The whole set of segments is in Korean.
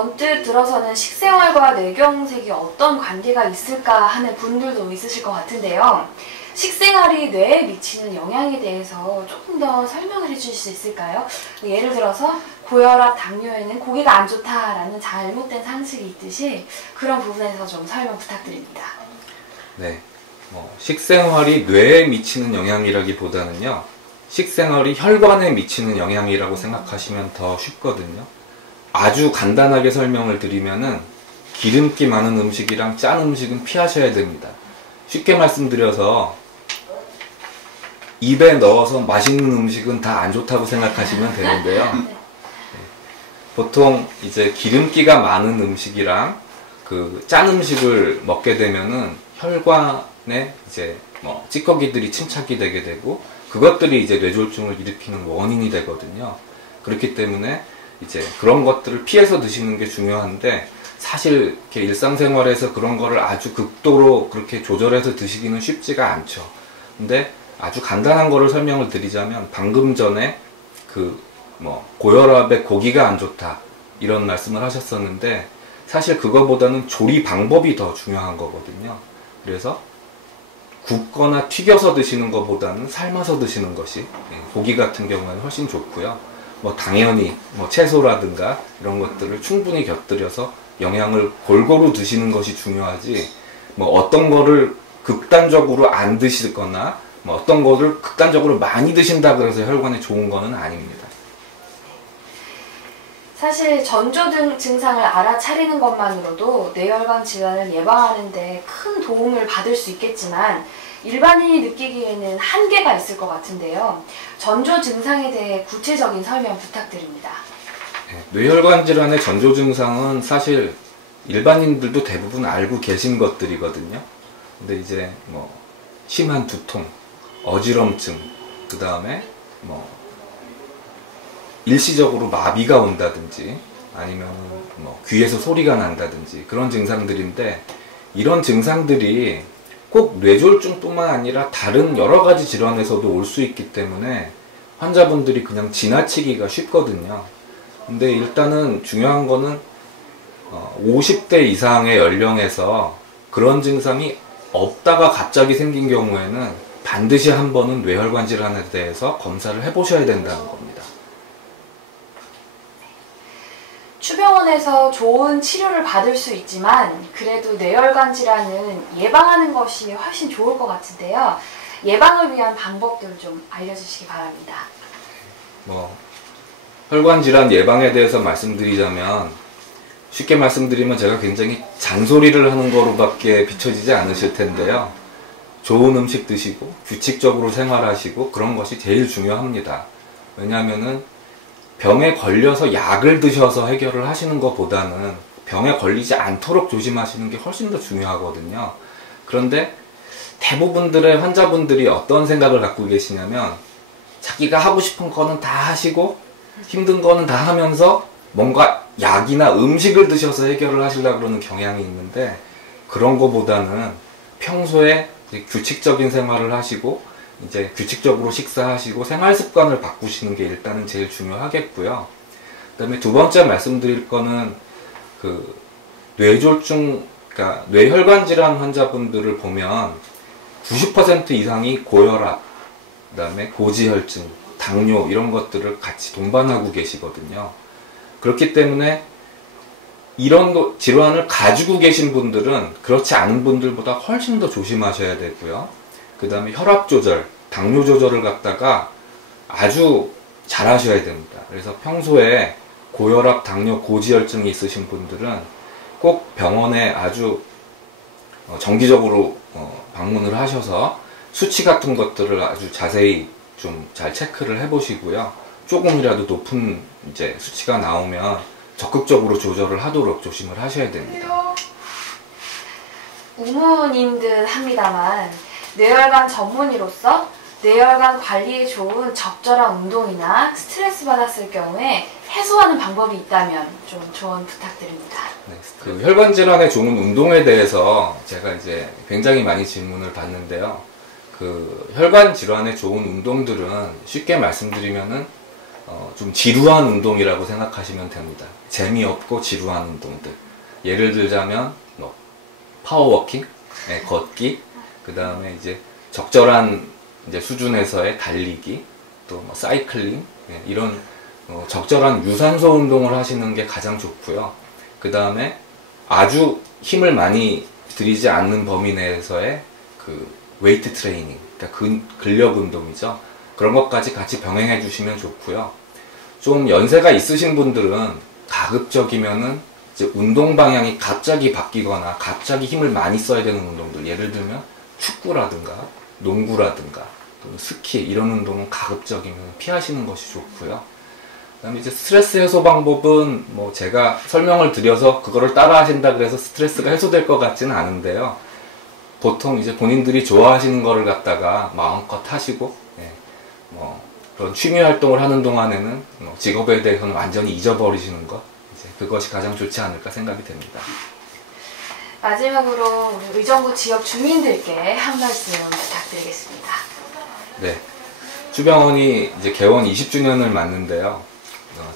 언뜻 들어서는 식생활과 뇌경색이 어떤 관계가 있을까 하는 분들도 있으실 것 같은데요. 식생활이 뇌에 미치는 영향에 대해서 조금 더 설명을 해주실 수 있을까요? 예를 들어서 고혈압, 당뇨에는 고기가 안 좋다라는 잘못된 상식이 있듯이 그런 부분에서 좀 설명 부탁드립니다. 네, 식생활이 뇌에 미치는 영향이라기보다는요, 식생활이 혈관에 미치는 영향이라고 생각하시면 더 쉽거든요. 아주 간단하게 설명을 드리면은 기름기 많은 음식이랑 짠 음식은 피하셔야 됩니다. 쉽게 말씀드려서 입에 넣어서 맛있는 음식은 다 안 좋다고 생각하시면 되는데요. 보통 이제 기름기가 많은 음식이랑 그 짠 음식을 먹게 되면은 혈관에 이제 찌꺼기들이 침착이 되게 되고 그것들이 이제 뇌졸중을 일으키는 원인이 되거든요. 그렇기 때문에 이제 그런 것들을 피해서 드시는 게 중요한데 사실 이렇게 일상생활에서 그런 거를 아주 극도로 그렇게 조절해서 드시기는 쉽지가 않죠. 근데 아주 간단한 거를 설명을 드리자면 방금 전에 고혈압에 고기가 안 좋다 이런 말씀을 하셨었는데 사실 그거보다는 조리 방법이 더 중요한 거거든요. 그래서 굽거나 튀겨서 드시는 것보다는 삶아서 드시는 것이 고기 같은 경우에는 훨씬 좋고요. 당연히 채소라든가 이런 것들을 충분히 곁들여서 영양을 골고루 드시는 것이 중요하지 어떤 거를 극단적으로 안 드시거나 어떤 거를 극단적으로 많이 드신다 그래서 혈관에 좋은 거는 아닙니다. 사실 전조 증상을 알아차리는 것만으로도 뇌혈관 질환을 예방하는 데 큰 도움을 받을 수 있겠지만 일반인이 느끼기에는 한계가 있을 것 같은데요. 전조 증상에 대해 구체적인 설명 부탁드립니다. 뇌혈관 질환의 전조 증상은 사실 일반인들도 대부분 알고 계신 것들이거든요. 근데 이제 심한 두통, 어지럼증, 그 다음에 일시적으로 마비가 온다든지 아니면 귀에서 소리가 난다든지 그런 증상들인데 이런 증상들이 꼭 뇌졸중뿐만 아니라 다른 여러 가지 질환에서도 올 수 있기 때문에 환자분들이 그냥 지나치기가 쉽거든요. 근데 일단은 중요한 거는 50대 이상의 연령에서 그런 증상이 없다가 갑자기 생긴 경우에는 반드시 한 번은 뇌혈관 질환에 대해서 검사를 해보셔야 된다는 겁니다. 추병원에서 좋은 치료를 받을 수 있지만 그래도 뇌혈관 질환은 예방하는 것이 훨씬 좋을 것 같은데요. 예방을 위한 방법들을 좀 알려주시기 바랍니다. 혈관 질환 예방에 대해서 말씀드리자면 쉽게 말씀드리면 제가 굉장히 잔소리를 하는 거로밖에 비춰지지 않으실 텐데요. 좋은 음식 드시고 규칙적으로 생활하시고 그런 것이 제일 중요합니다. 왜냐하면은 병에 걸려서 약을 드셔서 해결을 하시는 것보다는 병에 걸리지 않도록 조심하시는 게 훨씬 더 중요하거든요. 그런데 대부분들의 환자분들이 어떤 생각을 갖고 계시냐면 자기가 하고 싶은 거는 다 하시고 힘든 거는 다 하면서 뭔가 약이나 음식을 드셔서 해결을 하시려고 그러는 경향이 있는데 그런 거보다는 평소에 규칙적인 생활을 하시고 이제 규칙적으로 식사하시고 생활 습관을 바꾸시는 게 일단은 제일 중요하겠고요. 그 다음에 두 번째 말씀드릴 거는 뇌졸중, 그러니까 뇌혈관 질환 환자분들을 보면 90% 이상이 고혈압, 그 다음에 고지혈증, 당뇨 이런 것들을 같이 동반하고 계시거든요. 그렇기 때문에 이런 질환을 가지고 계신 분들은 그렇지 않은 분들보다 훨씬 더 조심하셔야 되고요. 그 다음에 혈압 조절, 당뇨 조절을 갖다가 아주 잘 하셔야 됩니다. 그래서 평소에 고혈압, 당뇨, 고지혈증이 있으신 분들은 꼭 병원에 아주 정기적으로 방문을 하셔서 수치 같은 것들을 아주 자세히 좀 잘 체크를 해보시고요. 조금이라도 높은 이제 수치가 나오면 적극적으로 조절을 하도록 조심을 하셔야 됩니다. 우문인 듯 합니다만 뇌혈관 전문의로서 뇌혈관 관리에 좋은 적절한 운동이나 스트레스 받았을 경우에 해소하는 방법이 있다면 좀 조언 부탁드립니다. 네, 혈관 질환에 좋은 운동에 대해서 제가 이제 굉장히 많이 질문을 받는데요. 혈관 질환에 좋은 운동들은 쉽게 말씀드리면은 좀 지루한 운동이라고 생각하시면 됩니다. 재미없고 지루한 운동들. 예를 들자면 뭐 파워워킹, 네, 걷기, 그 다음에 이제 적절한 이제 수준에서의 달리기, 또 뭐 사이클링, 네, 이런 적절한 유산소 운동을 하시는 게 가장 좋고요. 그 다음에 아주 힘을 많이 들이지 않는 범위 내에서의 그 웨이트 트레이닝, 그러니까 근력 운동이죠. 그런 것까지 같이 병행해 주시면 좋고요. 좀 연세가 있으신 분들은 가급적이면은 이제 운동 방향이 갑자기 바뀌거나 갑자기 힘을 많이 써야 되는 운동들, 예를 들면 축구라든가 농구라든가 또는 스키, 이런 운동은 가급적이면 피하시는 것이 좋고요. 그 다음에 이제 스트레스 해소 방법은 뭐 제가 설명을 드려서 그거를 따라 하신다 그래서 스트레스가 해소될 것 같지는 않은데요. 보통 이제 본인들이 좋아하시는 거를 갖다가 마음껏 하시고, 뭐 그런 취미 활동을 하는 동안에는 뭐 직업에 대해서는 완전히 잊어버리시는 것, 이제 그것이 가장 좋지 않을까 생각이 됩니다. 마지막으로 우리 의정부 지역 주민들께 한 말씀 부탁드리겠습니다. 네, 추병원이 이제 개원 20주년을 맞는데요.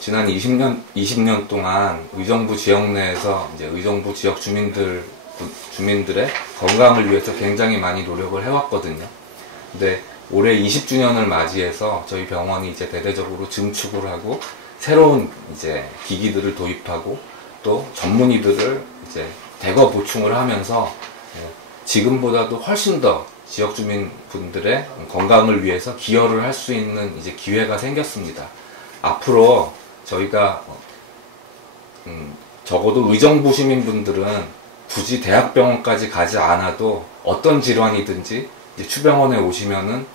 지난 20년 동안 의정부 지역 내에서 이제 의정부 지역 주민들의 건강을 위해서 굉장히 많이 노력을 해왔거든요. 근데 올해 20주년을 맞이해서 저희 병원이 이제 대대적으로 증축을 하고 새로운 이제 기기들을 도입하고 또 전문의들을 이제 대거 보충을 하면서 지금보다도 훨씬 더 지역 주민분들의 건강을 위해서 기여를 할 수 있는 이제 기회가 생겼습니다. 앞으로 저희가 적어도 의정부 시민분들은 굳이 대학병원까지 가지 않아도 어떤 질환이든지 이제 추병원에 오시면은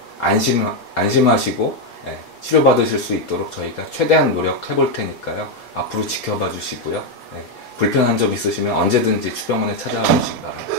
안심하시고 치료받으실 수 있도록 저희가 최대한 노력해 볼 테니까요. 앞으로 지켜봐 주시고요. 불편한 점 있으시면 언제든지 추병원에 찾아와 주시기 바랍니다.